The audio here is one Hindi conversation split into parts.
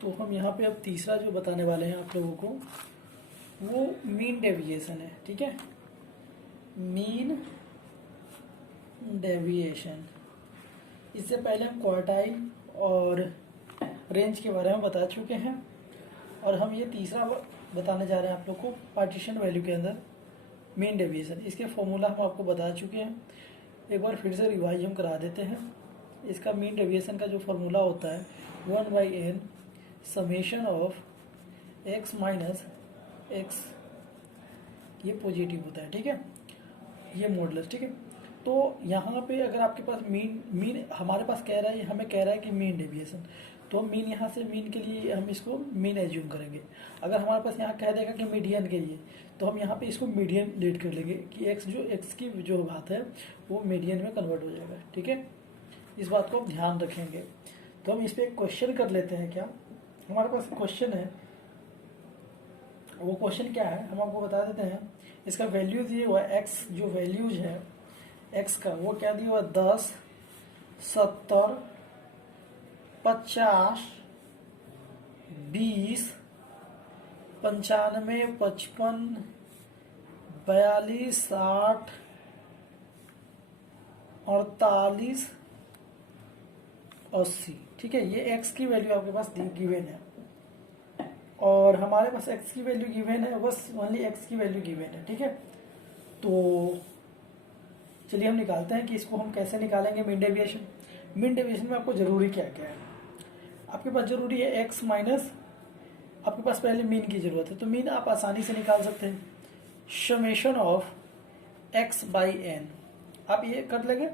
तो हम यहाँ पे अब तीसरा जो बताने वाले हैं आप लोगों को वो मीन डेविएशन है। ठीक है, मीन डेविएशन। इससे पहले हम क्वार्टाइल और रेंज के बारे में बता चुके हैं और हम ये तीसरा बताने जा रहे हैं आप लोग को पार्टीशन वैल्यू के अंदर मीन डेविएशन। इसके फॉर्मूला हम आपको बता चुके हैं, एक बार फिर से रिवाइज हम करा देते हैं। इसका मीन डेविएशन का जो फॉर्मूला होता है 1/n summation of x minus x, ये पॉजिटिव होता है। ठीक है, ये मॉडुलस। ठीक है, तो यहाँ पे अगर आपके पास मीन हमारे पास कह रहा है, हमें कह रहा है कि मीन डेविएशन, तो हम मीन यहाँ से मीन के लिए हम इसको मीन एज्यूम करेंगे। अगर हमारे पास यहाँ कह देगा कि मीडियन के लिए, तो हम यहाँ पे इसको मीडियन लेट कर लेंगे कि एक्स की जो बात है वो मीडियन में कन्वर्ट हो जाएगा। ठीक है, इस बात को आप ध्यान रखेंगे। तो हम इस पर एक क्वेश्चन कर लेते हैं। क्या हमारे पास क्वेश्चन है, वो क्वेश्चन क्या है हम आपको बता देते हैं। इसका वैल्यू दिए हुआ एक्स, जो वैल्यूज है एक्स का वो क्या दिया हुआ 10, 70, 50, 20, 95, 55, 42, 60, 48, 80। ठीक है, ये एक्स की वैल्यू आपके पास गिवन है और हमारे पास एक्स की वैल्यू गिवन है, बस ओनली एक्स की वैल्यू गिवन है। ठीक है, तो चलिए हम निकालते हैं कि इसको हम कैसे निकालेंगे मीन डेविएशन। मीन डेविएशन में आपको जरूरी क्या क्या है, आपके पास जरूरी है एक्स माइनस, आपके पास पहले मीन की जरूरत है, तो मीन आप आसानी से निकाल सकते हैं summation of x by N. आप ये कर लेंगे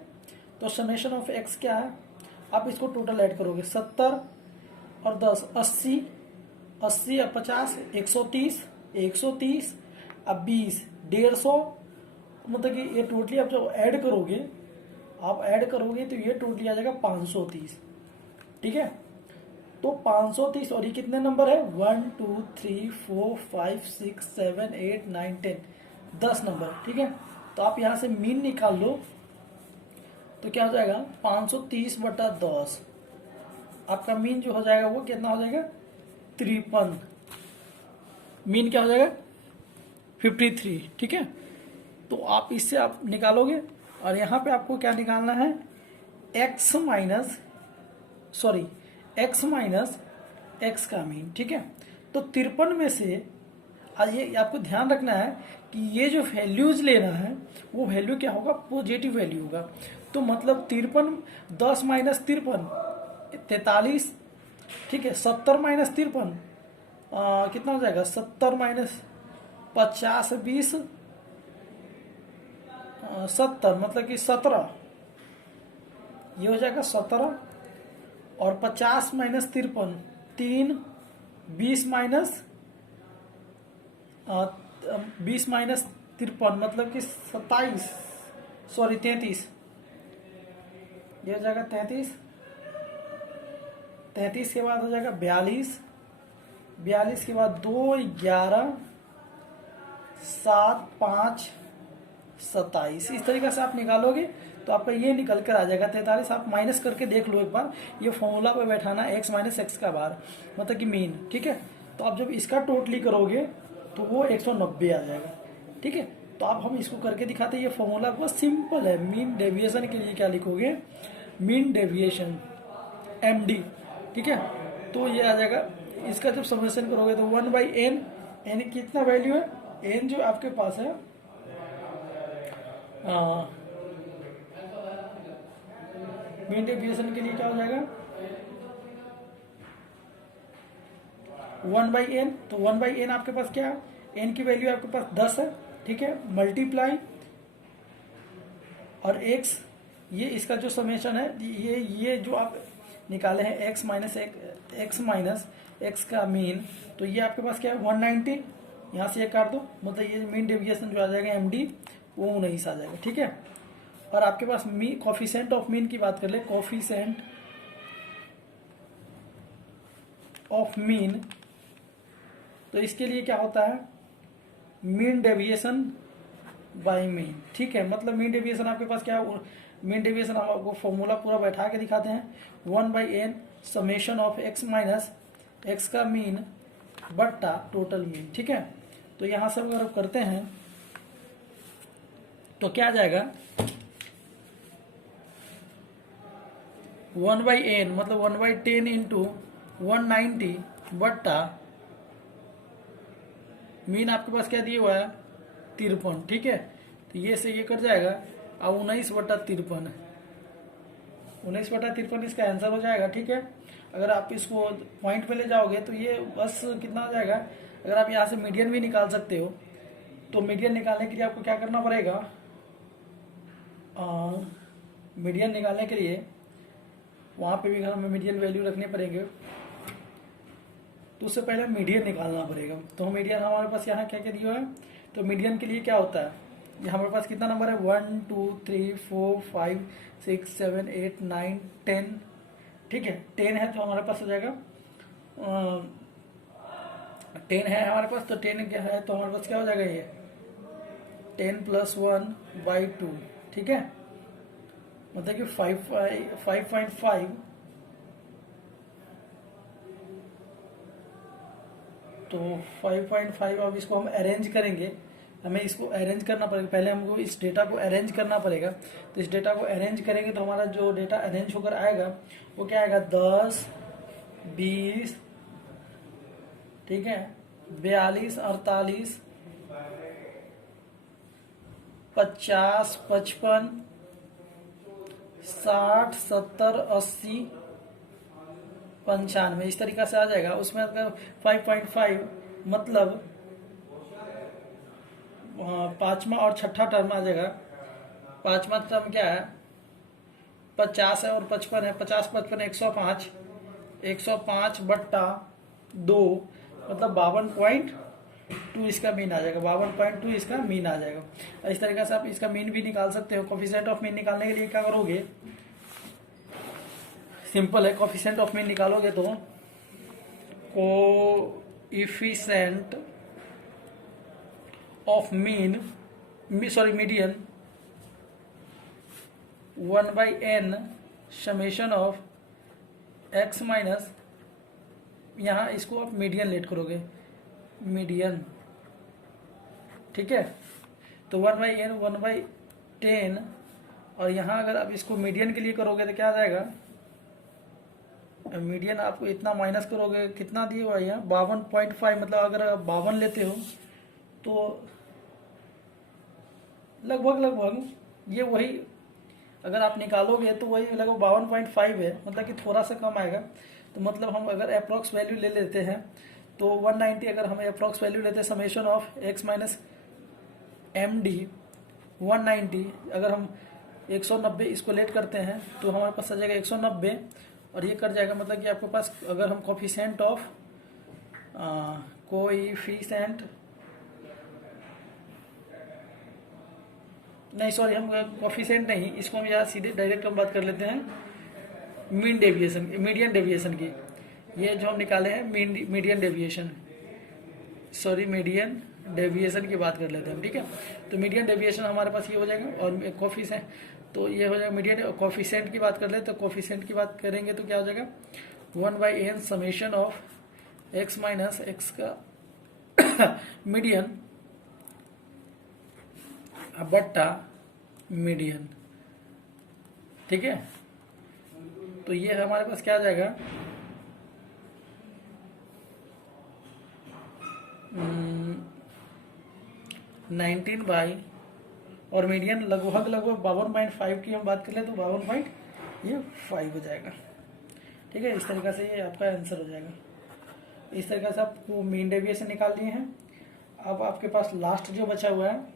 तो समेशन ऑफ एक्स क्या है, आप इसको टोटल ऐड करोगे 70 और 10 80, 80 और 50 130, 130 अब 20 150, मतलब कि ये टोटली आप जब ऐड करोगे तो ये टोटली आ जाएगा 530। ठीक है, तो 530 और ये कितने नंबर है 1 2 3 4 5 6 7 8 9 10, 10 नंबर। ठीक है, तो आप यहां से मीन निकाल लो तो क्या हो जाएगा 530/10, आपका मीन जो हो जाएगा वो कितना हो जाएगा 53, मीन क्या हो जाएगा 53। ठीक है, तो आप इससे आप निकालोगे और यहाँ पे आपको क्या निकालना है x माइनस x का मीन। ठीक है, तो 53 में से आज ये आपको ध्यान रखना है कि ये जो वैल्यूज लेना है वो वैल्यू क्या होगा पॉजिटिव वैल्यू होगा। तो मतलब 53 10 माइनस 53 43। ठीक है, 70 माइनस 53 कितना हो जाएगा 70 माइनस 50 20 70, मतलब कि 17, ये हो जाएगा 17 और 50 माइनस 53 3, 20 माइनस 53 मतलब कि 33, ये हो जाएगा 33 के बाद हो जाएगा 42 के बाद 2 11 7 5 27। इस तरीके से आप निकालोगे तो आपका ये निकल कर आ जाएगा 43। आप माइनस करके देख लो एक बार, ये फॉर्मूला पे बैठाना x माइनस एक्स का बार मतलब कि मीन। ठीक है, तो आप जब इसका टोटली करोगे तो वो 190 आ जाएगा। ठीक है, तो आप हम इसको करके दिखाते हैं। ये फॉर्मूला बहुत सिंपल है। मीन डेविएशन के लिए क्या लिखोगे मीन डेविएशन MD। ठीक है, तो ये आ जाएगा, इसका जब समेशन करोगे तो 1/n, n कितना वैल्यू है n जो आपके पास है मीन डेविएशन के लिए क्या हो जाएगा 1/n, तो 1/n आपके पास क्या है n की वैल्यू आपके पास 10 है। ठीक है, मल्टीप्लाई और x, ये इसका जो समेशन है ये जो आप निकाले हैं x माइनस x का मीन, तो ये आपके पास क्या है 190, यहाँ से ये काट दो, मतलब ये मीन डेविएशन जो आ जाएगा MD वो 19 आ जाएगा। ठीक है, और आपके पास कोफिशिएंट ऑफ मीन की बात कर ले, कोफिशिएंट ऑफ मीन, तो इसके लिए क्या होता है मीन डेविएशन बाय मीन। ठीक है, मतलब मीन डेविएशन आपके पास क्या है, मीन डेविएशन हम आपको फॉर्मूला पूरा बैठा के दिखाते हैं 1/n summation of x minus x का मीन बट्टा टोटल मीन, ठीक है। तो यहां से अगर आप करते हैं तो क्या आ जाएगा, 1/n मतलब 1/10 इंटू 190 बट्टा मीन आपके पास क्या दिया हुआ है 53, ठीक है। तो ये से ये कट जाएगा और 19/53, 19/53 इसका आंसर हो जाएगा, ठीक है। अगर आप इसको पॉइंट पे ले जाओगे तो ये बस कितना हो जाएगा। अगर आप यहाँ से मीडियन भी निकाल सकते हो तो मीडियन निकालने के लिए आपको क्या करना पड़ेगा, मीडियन निकालने के लिए वहाँ पे भी हमें मीडियन वैल्यू रखने पड़ेंगे, तो उससे पहले मीडियन निकालना पड़ेगा। तो मीडियन हमारे पास यहाँ क्या क्या दिया है, तो मीडियन के लिए क्या होता है, ये हमारे पास कितना नंबर है 1 2 3 4 5 6 7 8 9 10, ठीक है। 10 है तो हमारे पास हो जाएगा 10 है हमारे पास, तो 10 क्या है तो हमारे पास क्या हो जाएगा, ये 10 + 1/2, ठीक है। मतलब कि 5.5, तो 5.5 अब इसको हम अरेंज करेंगे, हमें इसको अरेंज करना पड़ेगा, पहले हमको इस डेटा को अरेंज करना पड़ेगा। तो इस डेटा को अरेंज करेंगे तो हमारा जो डेटा अरेंज होकर आएगा वो क्या आएगा 10 20, ठीक है, 42 48 50 55 60 70 80 95, इस तरीका से आ जाएगा। उसमें अगर 5.5 मतलब पांचवा और छठा टर्म आ जाएगा। पांचवा टर्म क्या है 50 है और 55 है, 50 55 105, 105/2 मतलब 52.2 इसका मीन आ जाएगा, 52.2 इसका मीन आ जाएगा। इस तरीके से आप इसका मीन भी निकाल सकते हो। कोफिशिएंट ऑफ मीन निकालने के लिए क्या करोगे, सिंपल है, कोफिशिएंट ऑफ मीन निकालोगे तो coefficient of median 1/n summation of x minus, यहाँ इसको आप मीडियन लेट करोगे, मीडियन, ठीक है। तो 1/n 1/10, और यहाँ अगर आप इसको मीडियन के लिए करोगे तो क्या आ जाएगा, मीडियन आपको इतना माइनस करोगे, कितना दिए हुआ है यहाँ 52.5, मतलब अगर आप 52 लेते हो तो लगभग ये वही, अगर आप निकालोगे तो वही लगभग 52.5 है, मतलब कि थोड़ा सा कम आएगा। तो मतलब हम अगर अप्रॉक्स वैल्यू ले लेते हैं तो 190, अगर हम अप्रॉक्स वैल्यू लेते हैं summation of x minus MD 190, अगर हम 190 इसको लेट करते हैं तो हमारे पास आ जाएगा 190 और ये कट जाएगा। मतलब कि आपके पास अगर हम कोफिशिएंट नहीं सॉरी, हम कोफिशिएंट नहीं, इसको हम यहाँ सीधे डायरेक्ट हम बात कर लेते हैं मीडियन डेविएशन की। ये जो हम निकाले हैं मीडियन डेविएशन की बात कर लेते हैं, ठीक है। तो मीडियन डेविएशन हमारे पास ये हो जाएगा, और कोफिशिएंट तो ये हो जाएगा मीडियन। कोफिशिएंट की बात कर ले तो कोफिशिएंट की बात करेंगे तो क्या हो जाएगा 1/n summation of x minus x का मीडियन बट्टा मीडियन, ठीक है। तो ये हमारे पास क्या आ जाएगा 19 बाई, और मीडियन लगभग 52.5 की हम बात कर ले तो 52.5 हो जाएगा, ठीक है। इस तरीके से ये आपका आंसर हो जाएगा। इस तरीके से आपको मीन डेविएशन निकाल दिए हैं। अब आपके पास लास्ट जो बचा हुआ है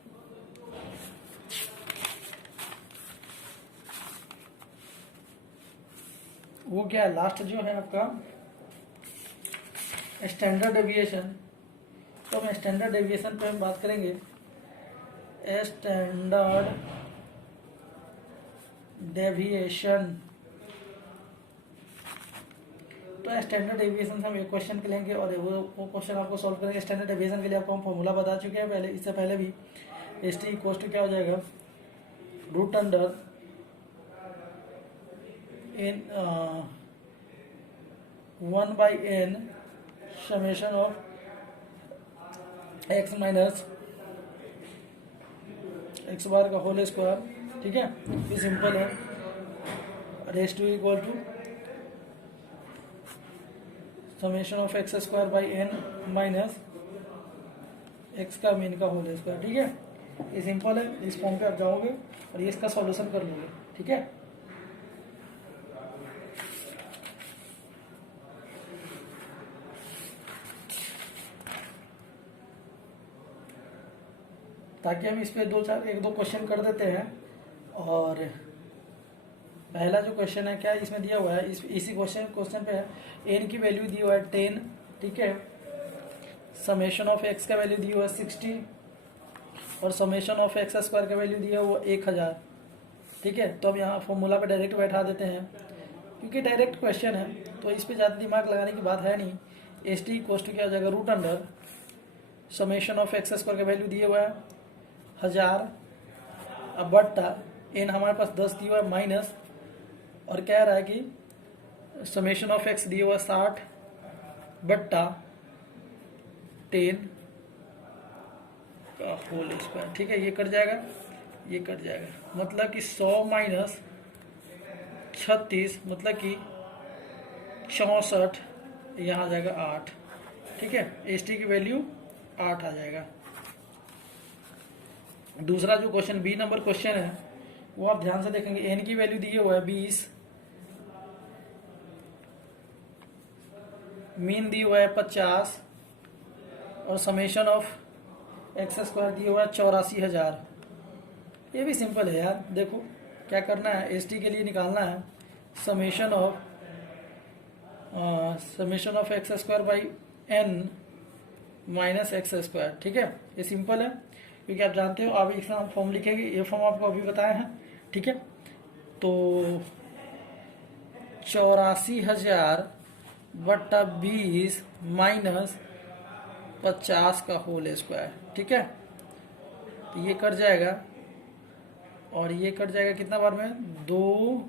वो क्या है, लास्ट जो है आपका स्टैंडर्ड डेविएशन। तो हम स्टैंडर्ड डेविएशन पे हम बात करेंगे। स्टैंडर्ड डेविएशन, तो स्टैंडर्ड डेविएशन से हम एक क्वेश्चन लेंगे और वो क्वेश्चन आपको सॉल्व करेंगे। स्टैंडर्ड डेविएशन के लिए आपको हम फॉर्मूला बता चुके हैं पहले, इससे पहले भी। ST इक्वल टू क्या हो जाएगा √(n) 1/n summation of x minus x bar का होल स्क्वायर, ठीक है, ये सिंपल है, race to equal to summation of x square by N minus x का मीन का होल स्क्वायर, ठीक है। ये सिंपल है, इस फॉर्म पे आप जाओगे और ये इसका सॉल्यूशन कर लोगे, ठीक है। ताकि हम इस पे एक दो क्वेश्चन कर देते हैं। और पहला जो क्वेश्चन है क्या इसमें दिया हुआ है, इसी क्वेश्चन पे है, एन की वैल्यू दी हुआ है 10, ठीक है, समेशन ऑफ एक्स का वैल्यू दी हुआ है 60 और समेशन ऑफ एक्स स्क्वायर का वैल्यू दिया हुआ 1000, ठीक है। तो अब यहाँ फॉर्मूला पे डायरेक्ट बैठा देते हैं, क्योंकि डायरेक्ट क्वेश्चन है तो इस पे ज़्यादा दिमाग लगाने की बात है नहीं। एस टी इक्वल टू क्या हो जाएगा, root under summation of x square का वैल्यू दिया हुआ है 1000, अब बट्टा एन हमारे पास 10 दिया हुआ है माइनस, और कह रहा है कि समेशन ऑफ एक्स दिया हुआ 60 बट्टा 10 का होल स्क्वायर, ठीक है। ये कट जाएगा, ये कट जाएगा, मतलब कि 100 माइनस 36 मतलब कि 64, यहाँ आ जाएगा 8, ठीक है। एस टी की वैल्यू 8 आ जाएगा। दूसरा जो क्वेश्चन बी नंबर क्वेश्चन है वो आप ध्यान से देखेंगे, एन की वैल्यू दी हुआ है 20, मीन दी हुआ है 50 और समेशन ऑफ एक्स स्क्वायर दिया हुआ है 84,000। ये भी सिंपल है यार, देखो क्या करना है, एस टी के लिए निकालना है summation of x square by N minus x square, ठीक है। ये सिंपल है क्योंकि आप जानते हो, आप इसका फॉर्म लिखेंगे, ये फॉर्म आपको अभी बताए हैं, ठीक है। तो 84,000 बट्टा 20 माइनस 50 का होल स्क्वायर, ठीक है। तो ये कट जाएगा और ये कट जाएगा कितना बार में, 2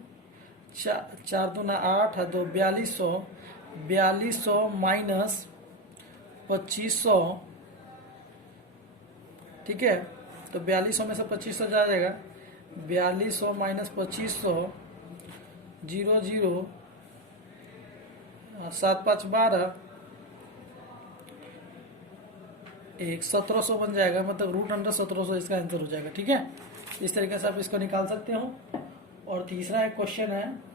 4 दूना 8 है, 2 4200 माइनस 2500, ठीक है। तो 4200 में से 2500 जा जाएगा, 4200 माइनस 2500 0 0 7 5 12 1 1700 बन जाएगा, मतलब रूट अंडर 1700 इसका आंसर हो जाएगा, ठीक है। इस तरीके से आप इसको निकाल सकते हो। और तीसरा एक क्वेश्चन है,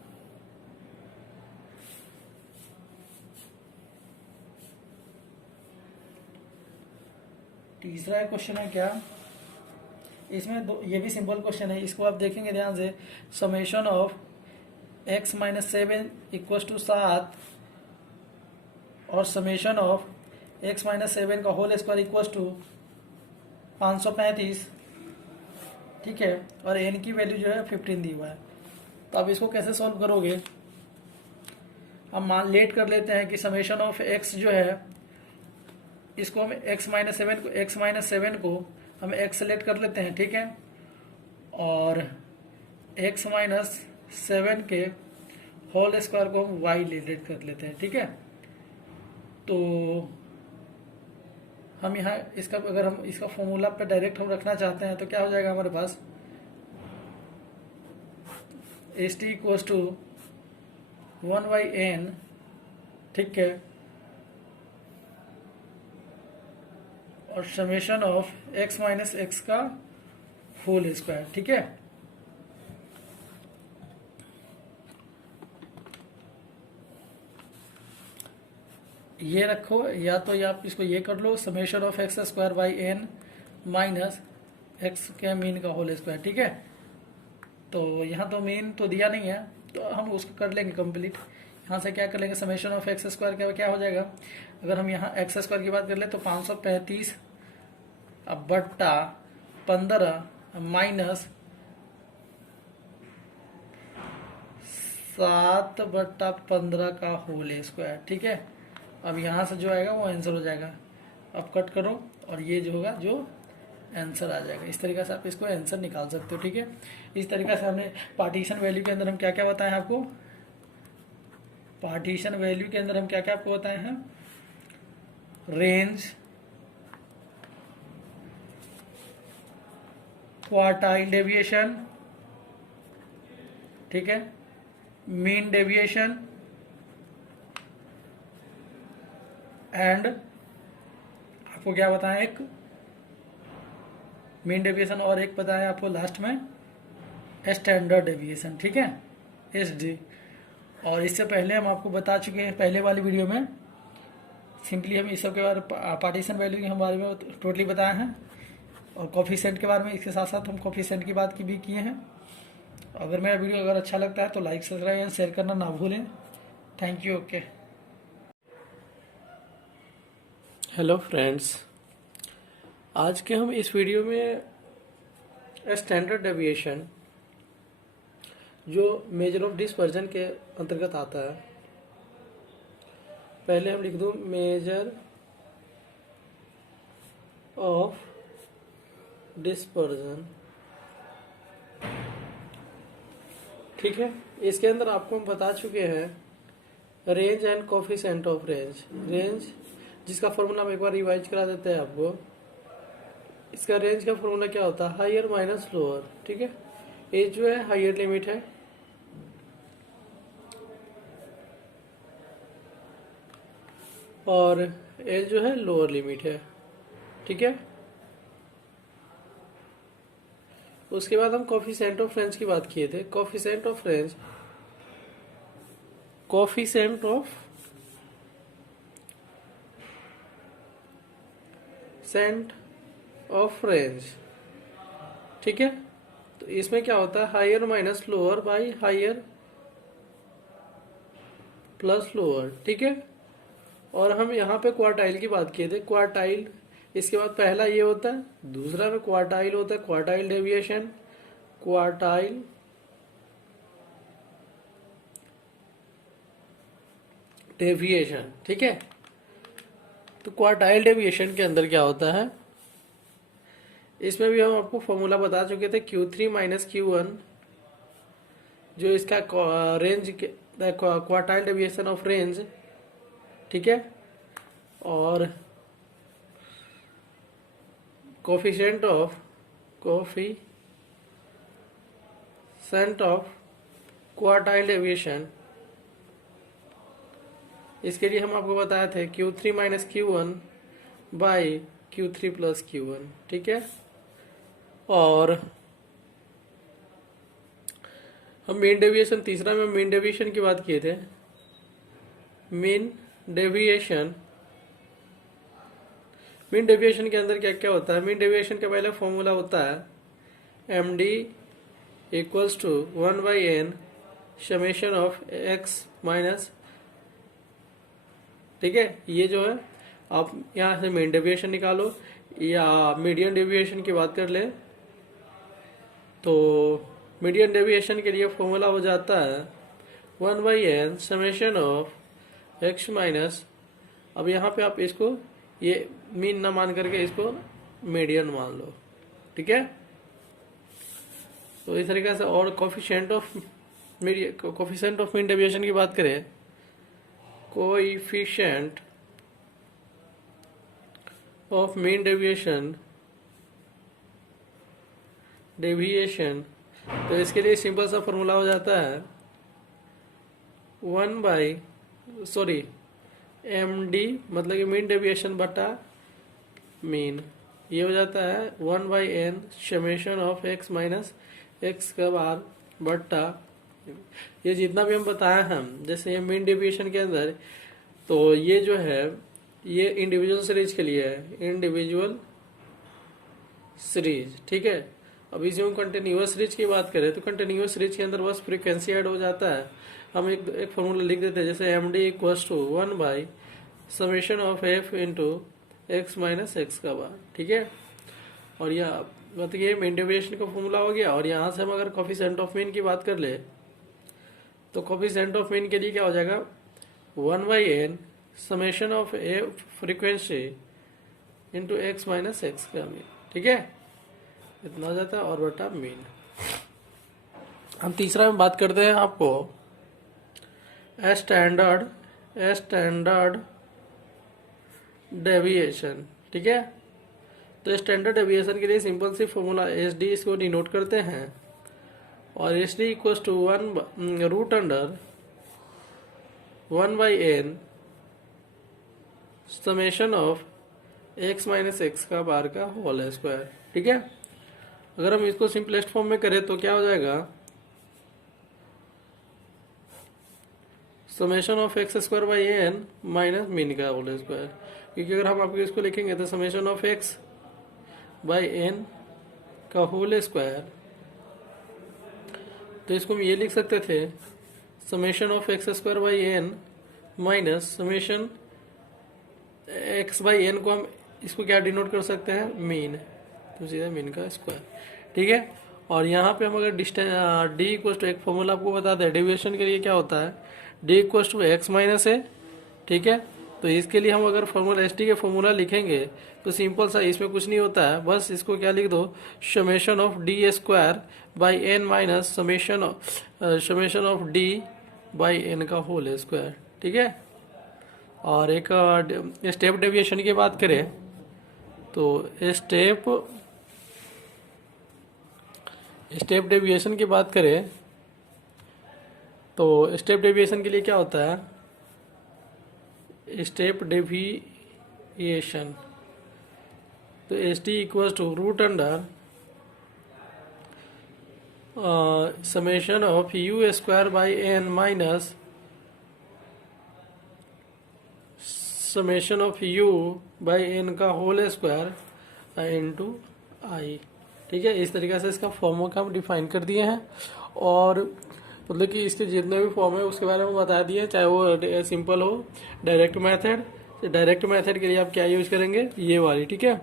तीसरा एक क्वेश्चन है क्या, इसमें ये भी सिंपल क्वेश्चन है, इसको आप देखेंगे ध्यान से, summation of x minus 7 equal to 7 और समेशन ऑफ x माइनस 7 का होल स्क्वायर इक्वल टू 535, ठीक है। और n की वैल्यू जो है 15 दी हुआ है। तो आप इसको कैसे सॉल्व करोगे, हम मान लेट कर लेते हैं कि समेशन ऑफ x जो है, इसको हम x माइनस 7 को हम x सेलेक्ट कर लेते हैं, ठीक है। और x माइनस 7 के होल स्क्वायर को हम y लेट कर लेते हैं, ठीक है। तो हम यहाँ इसका, अगर हम इसका फॉर्मूला पे डायरेक्ट हम रखना चाहते हैं तो क्या हो जाएगा हमारे पास, S T equal to 1/n, ठीक है, और summation of x minus x का होल स्क्वायर, ठीक है। ये रखो, या तो आप इसको ये कर लो, summation of x square by N minus x के मीन का होल स्क्वायर, ठीक है। तो यहाँ तो मीन तो दिया नहीं है, तो हम उसको कर लेंगे कंप्लीट। यहाँ से क्या कर लेंगे, समेशन ऑफ एक्स स्क्वायर क्या हो जाएगा, अगर हम यहाँ एक्स स्क्वायर की बात कर ले तो 535 अब बट्टा 15 माइनस 7/15 का होल स्क्वायर, ठीक है। अब यहाँ से जो आएगा वो आंसर हो जाएगा। अब कट करो और ये जो होगा जो आंसर आ जाएगा। इस तरीके से आप इसको आंसर निकाल सकते हो, ठीक है। इस तरीके से हमने पार्टीशन वैल्यू के अंदर हम क्या क्या बताए हैं आपको, पार्टीशन वैल्यू के अंदर हम क्या क्या आपको बताए हैं, रेंज, क्वार्टाइल डेविएशन, ठीक है, मीन डेविएशन एंड आपको क्या बताएं, एक मीन डेविएशन और एक बताया आपको लास्ट में स्टैंडर्ड डेविएशन, ठीक है, एसडी। और इससे पहले हम आपको बता चुके हैं पहले वाली वीडियो में, सिंपली हम इस सब के बारे में पार्टीशन वैल्यू के बारे में टोटली बताए हैं, और कोफिशिएंट के बारे में इसके साथ साथ हम कोफिशिएंट की बात की भी किए हैं। अगर मेरा वीडियो अगर अच्छा लगता है तो लाइक सब्सक्राइब एंड शेयर करना ना भूलें। Thank you. Okay, hello friends, आज के हम इस वीडियो में स्टैंडर्ड डेविएशन जो मेजर ऑफ डिस्पर्जन के अंतर्गत आता है, पहले हम लिख दूं मेजर ऑफ डिस्पर्जन, ठीक है। इसके अंदर आपको हम बता चुके हैं range and coefficient of range. Range जिसका फॉर्मूला हम एक बार रिवाइज करा देते हैं आपको। इसका रेंज का फॉर्मूला क्या होता है, हायर माइनस लोअर, ठीक है। एज जो है हायर लिमिट है, और एल जो है लोअर लिमिट है, ठीक है। उसके बाद हम कोफिशिएंट ऑफ रेंज की बात किए थे। Coefficient of range, coefficient of cent of range, ठीक है। तो इसमें क्या होता है, higher minus lower by higher plus lower, ठीक है। और हम यहाँ पे क्वार्टाइल की बात किए थे। क्वार्टाइल, इसके बाद पहला ये होता है, दूसरा में क्वार्टाइल होता है, क्वार्टाइल डेविएशन, क्वार्टाइल डेविएशन, ठीक है। तो क्वार्टाइल डेविएशन के अंदर क्या होता है, इसमें भी हम आपको फॉर्मूला बता चुके थे, Q3 माइनस Q1, जो इसका range quartile deviation of range, ठीक है। और कोफिशिएंट ऑफ क्वार्टाइल डेविएशन, इसके लिए हम आपको बताए थे Q3 minus Q1 by Q3 plus Q1, ठीक है। और हम मीन डेविएशन, तीसरा में मीन डेविएशन की बात किए थे। मीन डेविएशन के अंदर क्या क्या होता है, मीन डेविएशन का पहला फॉर्मूला होता है md equals to 1/n summation of x minus, ठीक है। ये जो है आप यहाँ से मीन डेविएशन निकालो या मीडियन डेविएशन की बात कर ले, तो मीडियन डेविएशन के लिए फॉर्मूला हो जाता है 1/n summation of x minus, अब यहाँ पे आप इसको ये मीन ना मान करके इसको मीडियन मान लो, ठीक है। तो इस तरीके से। और कोफिशिएंट ऑफ मीन डेविएशन की बात करें, कोएफिशिएंट ऑफ मीन डेविएशन, तो इसके लिए सिंपल सा फॉर्मूला हो जाता है md मतलब कि मीन डेविएशन बटा मीन, ये हो जाता है 1/n summation of x minus x का बार बट्टा, ये जितना भी हम बताए हम, जैसे ये मीन डेविएशन के अंदर, तो ये जो है ये इंडिविजुअल सीरीज के लिए है, इंडिविजुअल सीरीज, ठीक है। अब इसी में कंटिन्यूअस सीरीज की बात करें तो कंटिन्यूअस सीरीज के अंदर बस फ्रीक्वेंसी ऐड हो जाता है। हम एक फॉर्मूला लिख देते हैं, जैसे md equals to 1 summation of f into x minus x का बार, ठीक है। और यह मतलब ये मीन डेविएशन का फॉर्मूला हो गया। और यहाँ से हम अगर कोफिशिएंट ऑफ मीन की बात कर ले, तो कोफिशिएंट ऑफ मीन के लिए क्या हो जाएगा, 1/n summation of A frequency into x minus x का मीन, ठीक है, इतना हो जाता है, और बटा मीन। हम तीसरा में बात करते हैं आपको स्टैंडर्ड डेविएशन, ठीक है। तो स्टैंडर्ड डेविएशन के लिए सिंपल सी फॉर्मूला एस डी इसको डिनोट करते हैं, और S D equal to 1/(1/n) summation of x minus x का बार का होल स्क्वायर, ठीक है। अगर हम इसको सिंपलेस्ट फॉर्म में करें तो क्या हो जाएगा, summation of x² minus mean का होल स्क्वायर, क्योंकि अगर हम आपको इसको लिखेंगे तो समेशन ऑफ x/n का होल स्क्वायर, तो इसको हम ये लिख सकते थे summation of x² minus summation x/n को हम इसको क्या डिनोट कर सकते हैं, मीन, तो सीधा मीन का स्क्वायर, ठीक है। और यहाँ पे हम अगर डिस्टेंस डी इक्वल टू एक फॉर्मूला आपको बता दें डेविएशन के लिए क्या होता है, D equal to x minus A, ठीक है। तो इसके लिए हम अगर फॉर्मूला एस टी के फॉर्मूला लिखेंगे तो सिंपल सा, इसमें कुछ नहीं होता है, बस इसको क्या लिख दो, summation of D square by N minus summation of D by N का होल स्क्वायर, ठीक है। और एक स्टेप डेविएशन की बात करें तो स्टेप डेविएशन की बात करें तो स्टेप डेविएशन के लिए क्या होता है, स्टेप डेविएशन, तो S T equal to summation of U square by N minus summation of U by N का होल स्क्वायर इनटू आई, ठीक है। इस तरीके से इसका फॉर्मूला का हम डिफाइन कर दिए हैं, और मतलब कि इसके जितने भी फॉर्म है उसके बारे में बता दिए, चाहे वो सिंपल हो, डायरेक्ट मेथड। डायरेक्ट मेथड के लिए आप क्या यूज करेंगे, ये वाली, ठीक है,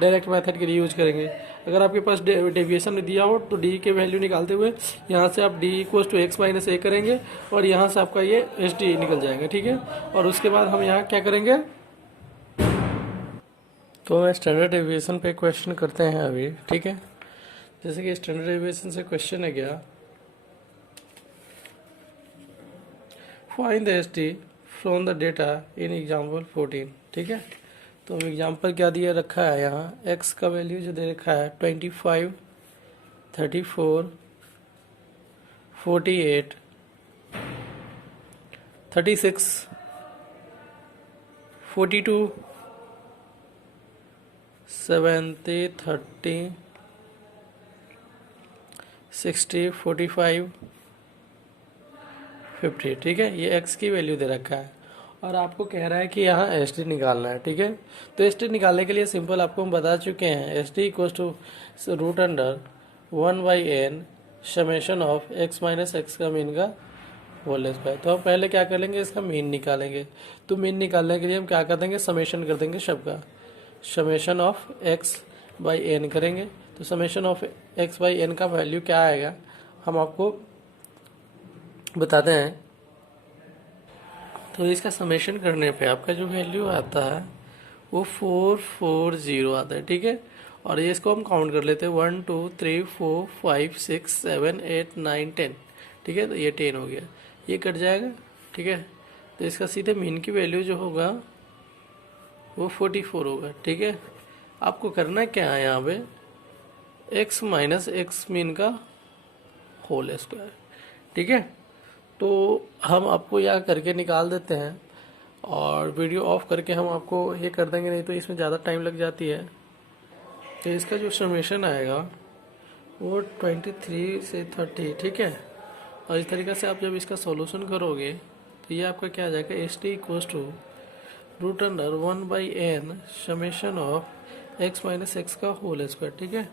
डायरेक्ट मेथड के लिए यूज करेंगे। अगर आपके पास डेविएशन दिया हो तो डी के वैल्यू निकालते हुए यहाँ से आप D equal to x minus A करेंगे, और यहाँ से आपका ये एस डी निकल जाएगा, ठीक है। और उसके बाद हम यहाँ क्या करेंगे, तो स्टैंडर्ड डेविएशन पे क्वेश्चन करते हैं अभी, ठीक है। जैसे कि स्टैंडर्ड डेविएशन से क्वेश्चन है क्या, find the ST from the data in example 14, ठीक है। तो एग्जाम्पल क्या दिया रखा है, यहाँ x का वैल्यू जो दे रखा है 25, 34, 48, 36, 42, 70, 30, 60, 45, 50, ठीक है। ये x की वैल्यू दे रखा है, और आपको कह रहा है कि यहाँ एस टी निकालना है, ठीक है। तो एस टी निकालने के लिए सिंपल आपको हम बता चुके हैं, S T equal to √1/n summation of x minus x का मीन का होल स्क्वायर। तो हम पहले क्या कर लेंगे, इसका मीन निकालेंगे। तो मीन निकालने के लिए हम क्या कर देंगे, समेशन कर देंगे सब का, समेशन ऑफ x/n करेंगे। तो समेशन ऑफ x/n का वैल्यू क्या आएगा हम आपको बताते हैं। तो इसका समेशन करने पे आपका जो वैल्यू आता है वो 440 आता है, ठीक है। और ये इसको हम काउंट कर लेते हैं 1 2 3 4 5 6 7 8 9 10, ठीक है। तो ये 10 हो गया, ये कट जाएगा, ठीक है। तो इसका सीधे मीन की वैल्यू जो होगा वो 44 होगा, ठीक है। आपको करना क्या है यहाँ पे, x माइनस एक्स मीन का होल स्क्वायर, ठीक है। तो हम आपको यहाँ करके निकाल देते हैं, और वीडियो ऑफ करके हम आपको ये कर देंगे, नहीं तो इसमें ज़्यादा टाइम लग जाती है। तो इसका जो समेशन आएगा वो 23 से 30, ठीक है। और इस तरीके से आप जब इसका सॉल्यूशन करोगे तो ये आपका क्या आ जाएगा, S T equal to √1/n summation of x minus x का होल स्क्वायर, ठीक है।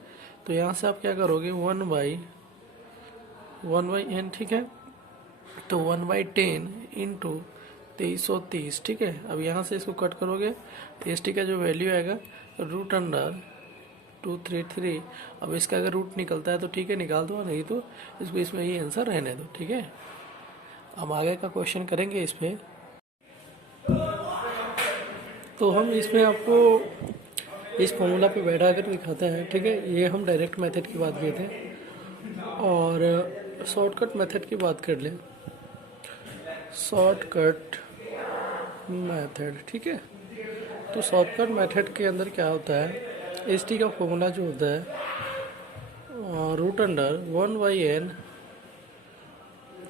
तो यहाँ से आप क्या करोगे 1/n, ठीक है। तो 1/10 इंटू 2330, ठीक है। अब यहाँ से इसको कट करोगे तो एस टी का जो वैल्यू आएगा √233। अब इसका अगर रूट निकलता है तो ठीक है निकाल दो, नहीं तो इसको इसमें ही आंसर रहने दो, ठीक है। अब आगे का क्वेश्चन करेंगे इस पे। तो हम इसमें आपको इस फॉर्मूला पे बैठा कर दिखाते हैं, ठीक है। ये हम डायरेक्ट मेथड की बात किए थे, और शॉर्टकट मेथड की बात कर लें, शॉर्टकट मेथड, ठीक है। तो शॉर्टकट मेथड के अंदर क्या होता है, एच टी का फॉर्मूला जो होता है रूट अंडर 1/n,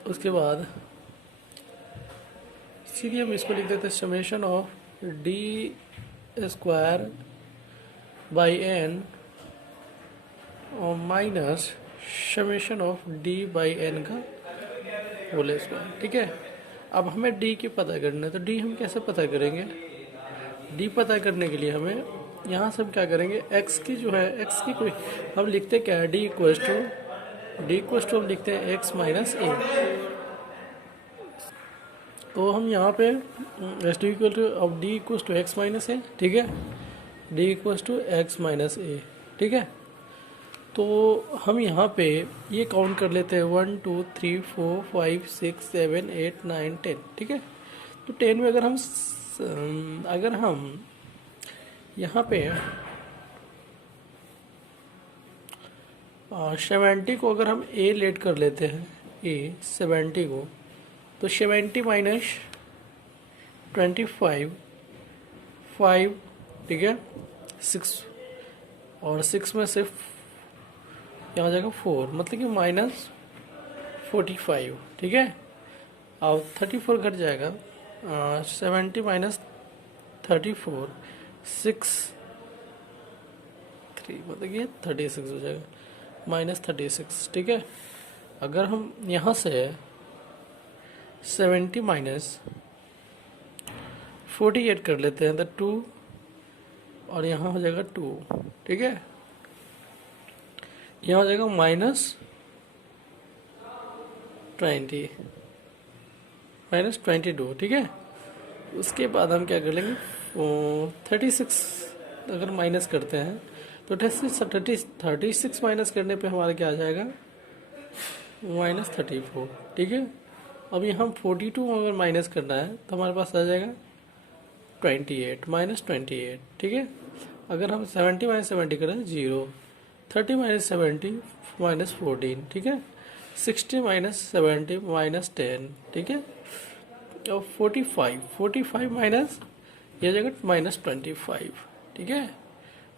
उसके बाद सीधे हम इसको लिख देते हैं summation of D square by n और minus summation of D by N का होल स्क्वायर। ठीक है, अब हमें डी की पता करना है, तो डी हम कैसे पता करेंगे? डी पता करने के लिए हमें यहाँ से हम क्या करेंगे, एक्स की जो है, एक्स की कोई हम लिखते क्या है, डी इक्वल्स टू हम लिखते हैं एक्स माइनस ए। तो हम यहाँ पे एस डी इक्वल टू अब D equals to x minus A. ठीक है, D equals to x minus A. ठीक है, तो हम यहाँ पे ये काउंट कर लेते हैं 1 2 3 4 5 6 7 8 9 10। ठीक है, तो 10 में अगर हम यहाँ पे 70 को अगर हम ए लेट कर लेते हैं, ए 70 को, तो 70 माइनस 25 5, ठीक है 6, और 6 में से यहाँ जाएगा 4, मतलब कि माइनस 45। ठीक है, अब 34 घट जाएगा, 70 माइनस 34 6 3, मतलब कि 36 हो जाएगा, माइनस 36। ठीक है, अगर हम यहाँ से 70 माइनस 48 कर लेते हैं तो 2, और यहाँ हो जाएगा 2। ठीक है, यहाँ हो जाएगा माइनस 22। ठीक है, उसके बाद हम क्या कर लेंगे, 36 अगर माइनस करते हैं तो 36 माइनस करने पे हमारा क्या आ जाएगा, माइनस 34। ठीक है, अब यहाँ 42 अगर माइनस करना है तो हमारे पास आ जाएगा 28, माइनस 28। ठीक है, अगर हम 70 माइनस 70 करें 0, 30 माइनस 70 माइनस 14। ठीक है, 60 माइनस 70 माइनस 10। ठीक है, और 45 माइनस ये आ जाएगा माइनस 25। ठीक है,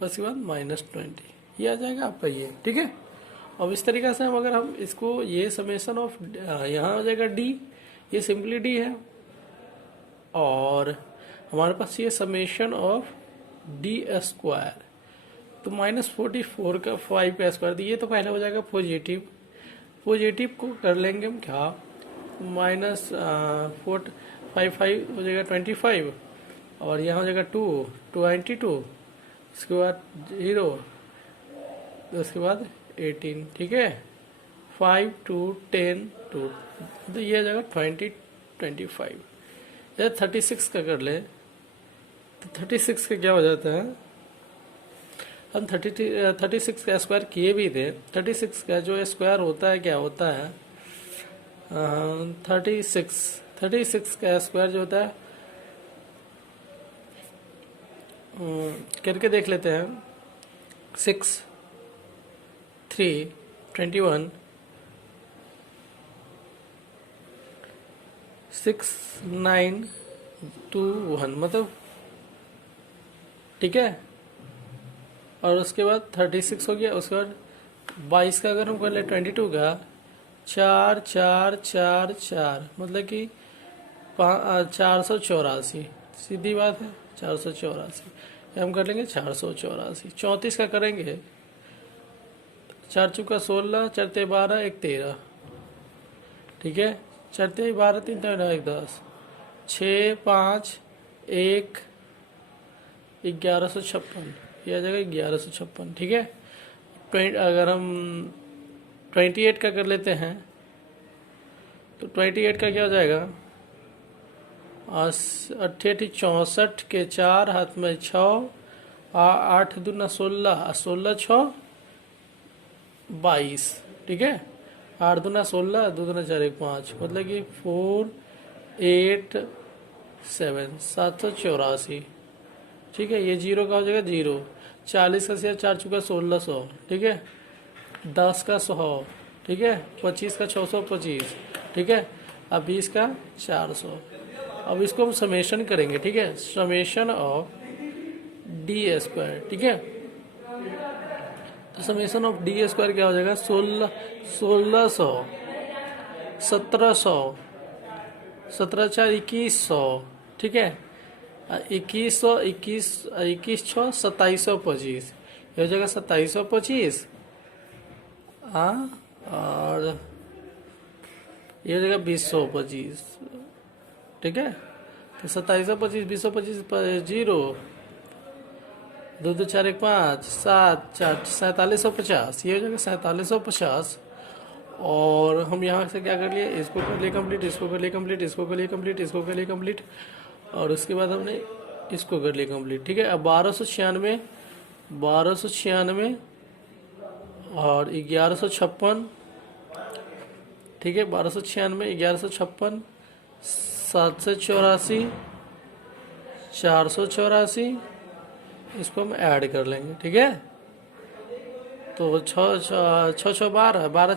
उसके बाद माइनस 20 ये आ जाएगा आपका ये। ठीक है, अब इस तरीक़े से हम अगर हम इसको ये समेशन ऑफ यहाँ हो जाएगा डी, ये सिंपली डी है, और हमारे पास ये समेशन ऑफ डी स्क्वायर, तो माइनस 44 का 5 का स्क्वायर, ये तो पहले हो जाएगा पॉजिटिव को कर लेंगे हम क्या, माइनस 5 हो जाएगा 25, और यहाँ हो जाएगा 22, उसके बाद 0, उसके बाद 18। ठीक है, 5 2 10 2, तो ये आ जाएगा 25। या 36 का कर ले तो 36 का क्या हो जाता है, हम 36 का स्क्वायर किए भी थे। 36 का जो स्क्वायर होता है क्या होता है, 36 का स्क्वायर जो होता है, करके देख लेते हैं, 6 3 21 6 9 2 1, मतलब ठीक है, और उसके बाद 36 हो गया। उसके बाद 22 का अगर हम कर ले 22 का 4 4 4 4, मतलब कि 484, सीधी बात है 484, हम कर लेंगे 484। 34 का करेंगे 4 चुका 16, 4 ते 12 1 13। ठीक है, 4 ते 12 3 ते 9 1 10, 6 5 1 1156, ये आ जाएगा 1156। ठीक है, अगर हम 28 का कर लेते हैं तो 28 का क्या हो जाएगा, 88 64 के 4 हाथ में 6, 8 दूना 16, 16 6 22। ठीक है, 8 दूना 16, 2 दूना 4 1 5, मतलब कि 4 8 7 784। ठीक है, ये 0 का हो जाएगा 0। 40 का शेयर 4 चुका 1600। ठीक है, 10 का 100। ठीक है, 25 का 625। ठीक है, अब 20 का 400। अब इसको हम समेशन करेंगे। ठीक है, समेशन ऑफ डी स्क्वायर, ठीक है। तो समेशन ऑफ डी स्क्वायर क्या हो जाएगा, 1600, 1700, 17×4 = 2100, ठीक है। 2100, 21 6 2725, ये हो जाएगा 2725। और ये हो जाएगा 2025, ठीक है। तो 2725, 2025, 0, 2 2 4 1 5 7 4 4750, ये हो जाएगा 4750। और हम यहाँ से क्या कर लिए, इसको कर लिए कंप्लीट, इसको कर लिए कंप्लीट, इसको कर लिए कंप्लीट, इसको कर लिए कंप्लीट, और उसके बाद हमने इसको कर लिए कंप्लीट, ठीक है। अब 1296, 1296 और 1156, ठीक है। 1296, 1156, 784, 484, इसको हम ऐड कर लेंगे, ठीक है। तो 6 6 12, 12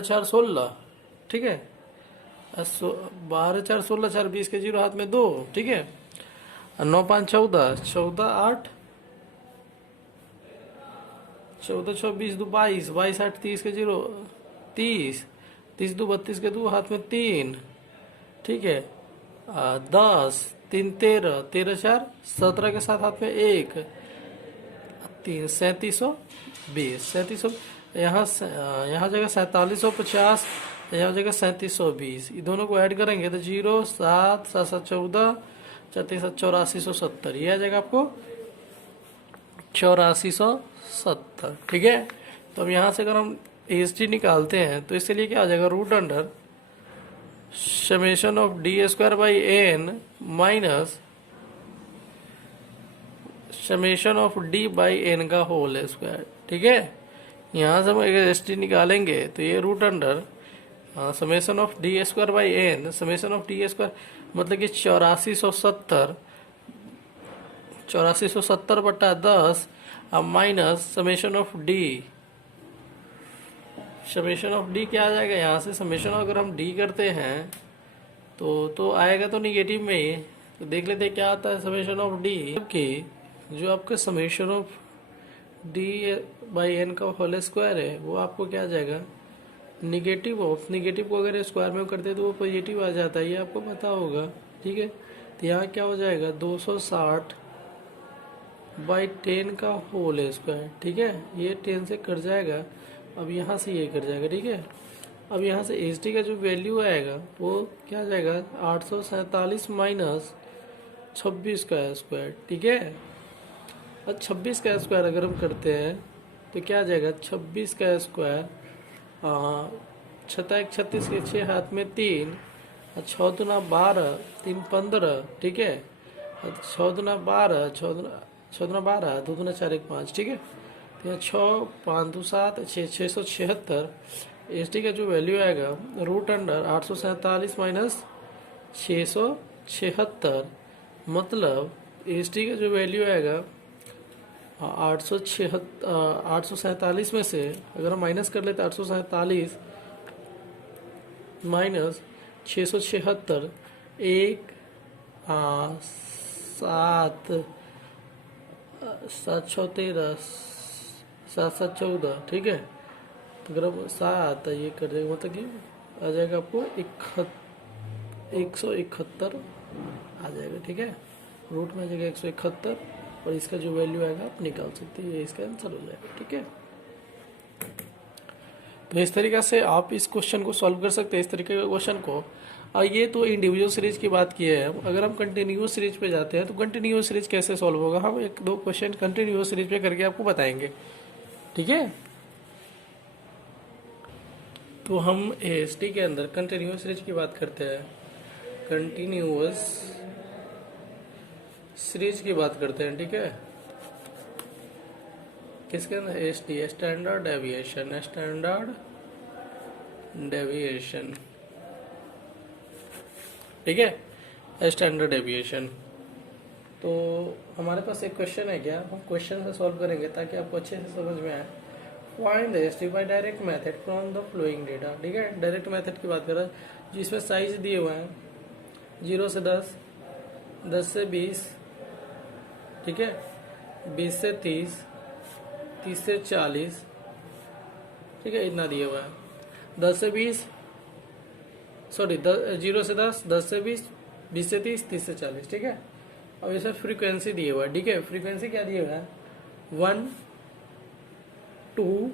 4 16, ठीक है। 12 4 16, 4 20 के 0 हाथ में 2, ठीक है। 9 5 14, 14 8, 14 6 20 2 22, 22 8 30 के 0 30, 30 2 32 के 2 हाथ में 3, ठीक है। 10 3 13, 13 4 17 के साथ हाथ में 1, 3 3720, 3700, यहाँ जगह 4750, यहाँ जगह 3720, ये दोनों को ऐड करेंगे तो 0 7 7 7 14, 34 8470, ये आ जाएगा आपको 8470, ठीक है। तो अब यहाँ से अगर हम एस निकालते हैं तो इसके लिए क्या आ जाएगा, root under summation of D square by N minus summation of D by N का होल स्क्वायर, ठीक है। यहाँ से हम अगर एस टी निकालेंगे तो ये root under summation of D square by N, summation of D square मतलब कि 8470/10 minus summation of D, summation of D क्या आ जाएगा, यहाँ से समेशन अगर हम डी करते हैं तो आएगा तो निगेटिव में ही, तो देख लेते हैं क्या आता है समेशन ऑफ डी कि जो आपका summation of D by N का होल स्क्वायर है वो आपको क्या आ जाएगा, निगेटिव ऑफ, निगेटिव को अगर स्क्वायर में करते तो वो पॉजिटिव आ जाता है, ये आपको पता होगा, ठीक है। तो यहाँ क्या हो जाएगा 260/10 का होल स्क्वायर, ठीक है। ये 10 से कट जाएगा, अब यहाँ से ये कट जाएगा, ठीक है। अब यहाँ से एच डी का जो वैल्यू आएगा वो क्या आ जाएगा 847 माइनस 26 का स्क्वायर, ठीक है। अब 26 का स्क्वायर अगर हम करते हैं तो क्या आ जाएगा 26 का स्क्वायर, 6 1 36 के 6 हाथ में 3, 6 दूना 12, 3 15, ठीक है। 6 दूना 12, 6 दूना 12, 2 दूना 4 1 5, ठीक है। तो यहाँ 6 5 2 7 6 676, एच डी का जो वैल्यू आएगा रूट अंडर 847 माइनस 676, मतलब एच डी का जो वैल्यू आएगा 847 में से अगर हम माइनस कर लेते 847 माइनस 676, 1 7 7 6 13, 7 7 14, ठीक है। तो अगर हम 7 ये कर देंगे मतलब कि आ जाएगा आपको 171 आ जाएगा, ठीक है। रूट में आ जाएगा 171 और इसका जो वैल्यू आएगा आप निकाल सकते हैं, ये इसका आंसर हो जाएगा, ठीक है। तो इस तरीके से आप इस क्वेश्चन को सॉल्व कर सकते हैं, इस तरीके के क्वेश्चन को। और ये तो इंडिविजुअल सीरीज की बात की है, अगर हम कंटिन्यूअस सीरीज पे जाते हैं तो कंटिन्यूअस सीरीज कैसे सॉल्व होगा, हम 1-2 क्वेश्चन कंटिन्यूअस सीरीज पे करके आपको बताएंगे, ठीक है। तो हम एएसटी के अंदर कंटिन्यूअस सीरीज की बात करते हैं, कंटिन्यूअस सीरीज की बात करते हैं, ठीक है। किसके अंदर AST, standard deviation, standard deviation, ठीक है, स्टैंडर्ड डेविएशन। तो हमारे पास एक क्वेश्चन है, क्या हम क्वेश्चन से सॉल्व करेंगे ताकि आपको अच्छे से समझ में आए। Find the AST by direct method from the following data, ठीक है। डायरेक्ट मेथड की बात कर रहे हैं जिसमें साइज दिए हुए हैं 0 से 10, 10 से 20, ठीक है, 20 से 30, 30 से 40, ठीक है, इतना दिया हुआ है। 10 से 20, सॉरी 0 से 10, 10 से 20, 20 से 30, 30 से 40, ठीक है। अब इसमें फ्रीक्वेंसी दिए हुआ है, ठीक है। फ्रीक्वेंसी क्या दिया हुआ है, 1 2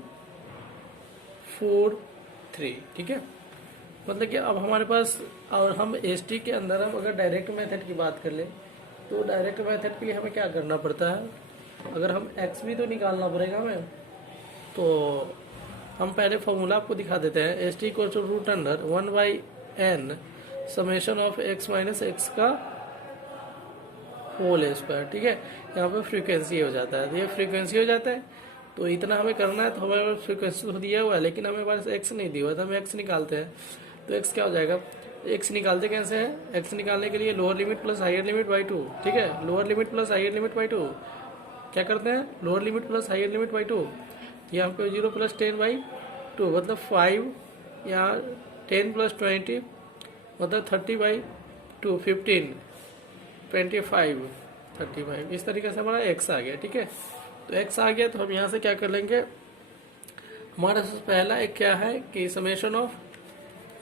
4 3, ठीक है। मतलब कि अब हमारे पास, और हम एसटी के अंदर हम अगर डायरेक्ट मेथड की बात कर ले तो डायरेक्ट मेथड के लिए हमें क्या करना पड़ता है, अगर हम एक्स भी तो निकालना पड़ेगा हमें, तो हम पहले फॉर्मूला आपको दिखा देते हैं। S T equal to root under 1/n summation of x minus x का होल स्क्वायर, ठीक है। यहाँ पे फ्रीक्वेंसी हो जाता है, तो ये फ्रीक्वेंसी हो जाता है, तो इतना हमें करना है। तो हमारे पास फ्रीक्वेंसी तो दिया हुआ है, लेकिन हमें पास x नहीं दिया हुआ, तो हम x निकालते हैं। तो x क्या हो जाएगा, x निकालते कैसे हैं, x निकालने के लिए lower limit plus higher limit by 2, ठीक है। Lower limit plus higher limit by 2 क्या करते हैं, lower limit plus higher limit by 2, यहाँ पे 0 प्लस 10/2 मतलब 5, यहाँ 10 प्लस 20 मतलब 30/2, 15, 25, 35, इस तरीके से हमारा x आ गया, ठीक है। तो x आ गया, तो हम यहाँ से क्या कर लेंगे, हमारा पहला एक क्या है कि समेशन ऑफ,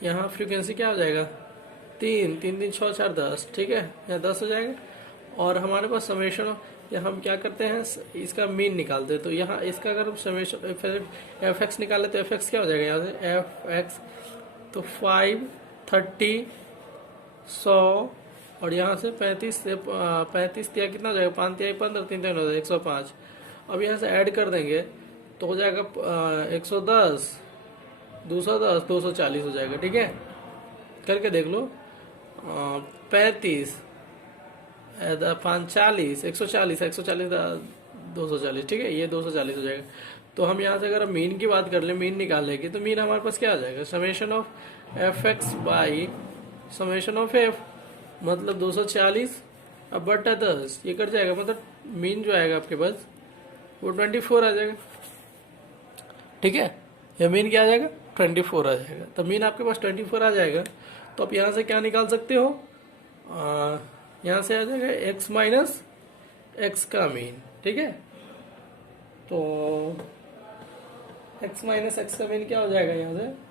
यहाँ फ्रीक्वेंसी क्या हो जाएगा, 3 3 3 6 4 10, ठीक है, यहाँ 10 हो जाएगा। और हमारे पास समेशन ऑफ, यहाँ हम क्या करते हैं, इसका मीन निकालते हैं। तो यहाँ इसका अगर हम समेशन एफ एक्स निकाले तो एफ एक्स क्या हो जाएगा, यहाँ से एफ एक्स, तो 5 30 100 और यहाँ से 35 से 35 तिया कितना हो जाएगा, 5 तिया 15, 3 3 हो जाएगा 105। अब यहाँ से ऐड कर देंगे तो हो जाएगा 110, 210, 240 हो जाएगा, ठीक है। करके देख लो, 35 40, 140, 140 240, ठीक है, ये 240 हो जाएगा। तो हम यहाँ से अगर मीन की बात कर ले, मीन निकालने की, तो मीन हमारे पास क्या आ जाएगा, summation of F x by summation of F, मतलब 240 अब बटा 10, ये कट जाएगा, मतलब मीन जो आएगा आपके पास वो 24 आ जाएगा, ठीक है। ये मीन क्या आ जाएगा, 24 आ जाएगा। तो मीन आपके पास 24 आ जाएगा, तो आप यहाँ से क्या निकाल सकते हो, यहाँ से आ जाएगा x माइनस एक्स का मीन, ठीक है। तो x माइनस एक्स का मीन क्या हो जाएगा, यहाँ से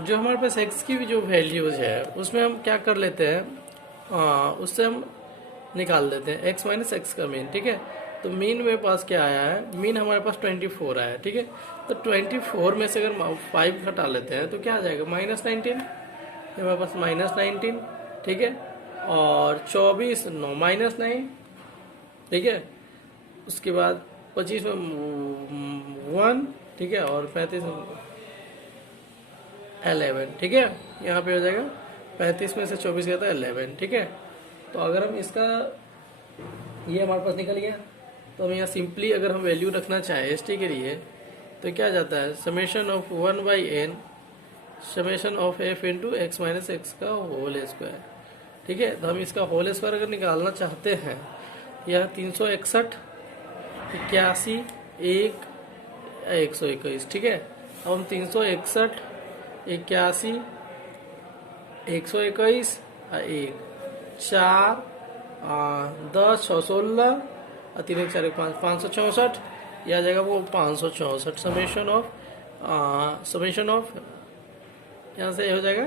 जो हमारे पास x की भी जो वैल्यूज है उसमें हम क्या कर लेते हैं, उससे हम निकाल देते हैं x माइनस एक्स का मीन, ठीक है। तो मीन मेरे पास क्या आया है, मीन हमारे पास 24 आया है, ठीक है। तो 24 में से अगर 5 घटा लेते हैं तो क्या आ जाएगा, -19, हमारे पास -19, ठीक है। और 24 9 -9, ठीक है। उसके बाद 25 में 1, ठीक है, और 35 में 11, ठीक है। यहाँ पे हो जाएगा 35 में से 24 गया था 11, ठीक है। तो अगर हम इसका, ये हमारे पास निकल गया, तो हम यहाँ सिंपली अगर हम वैल्यू रखना चाहें एस टी के लिए तो क्या जाता है, summation of 1/n summation of F into x minus x का होल स्क्वायर, ठीक है। तो हम इसका होल स्क्वायर अगर निकालना चाहते हैं, यह 361 81 1 121, ठीक है। अब हम 361 81 121 1 4 10 6 16 और 3 1 4 1 5 564, यह आ जाएगा वो 564 समेशन ऑफ यहाँ से हो जाएगा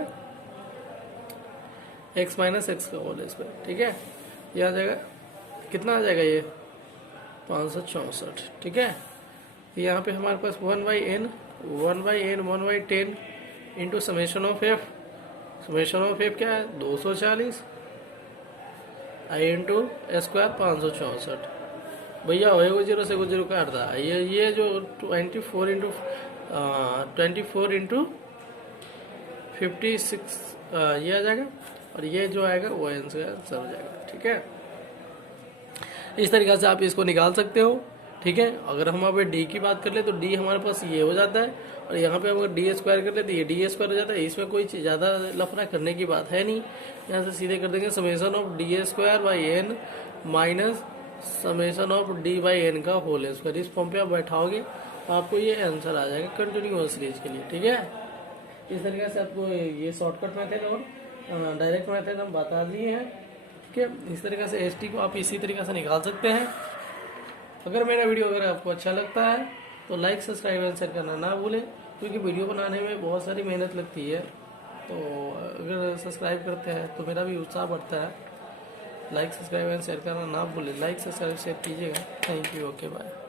x माइनस एक्स का होल स्क्वायर, ठीक है। यह आ जाएगा, कितना आ जाएगा ये 564, ठीक है। यहाँ पे हमारे पास 1/n 1/10 into summation of F, summation of F क्या है 240 आई इंटू स्क्वायर 564, भैया होएगा 0 से 0 काट था, ये जो 24 इंटू 56 ये आ जाएगा, और ये जो आएगा वो आंसर हो जाएगा, ठीक है। इस तरीके से आप इसको निकाल सकते हो, ठीक है। अगर हम यहाँ पे डी की बात कर ले तो डी हमारे पास ये हो जाता है, और यहाँ पे अगर डी स्क्वायर कर ले तो ये डी स्क्वायर हो जाता है। इसमें कोई ज़्यादा लफड़ा करने की बात है नहीं, यहाँ से सीधे कर देंगे summation of D square by N minus summation of D by N का होल स्क्वायर। इस फॉर्म पे आप बैठाओगे आपको ये आंसर आ जाएगा कंटिन्यूअस सीरीज के लिए। ठीक है, इस तरीके से आपको ये शॉर्टकट मेथड और डायरेक्ट मेथड हम बता दिए हैं। ठीक है, इस तरीके से ST को आप इसी तरीके से निकाल सकते हैं। अगर मेरा वीडियो अगर आपको अच्छा लगता है तो लाइक सब्सक्राइब एंड शेयर करना ना भूलें, क्योंकि वीडियो बनाने में बहुत सारी मेहनत लगती है। तो अगर सब्सक्राइब करते हैं तो मेरा भी उत्साह बढ़ता है। लाइक सब्सक्राइब एंड शेयर करना ना भूलें, लाइक सब्सक्राइब शेयर कीजिएगा। Thank you, okay bye.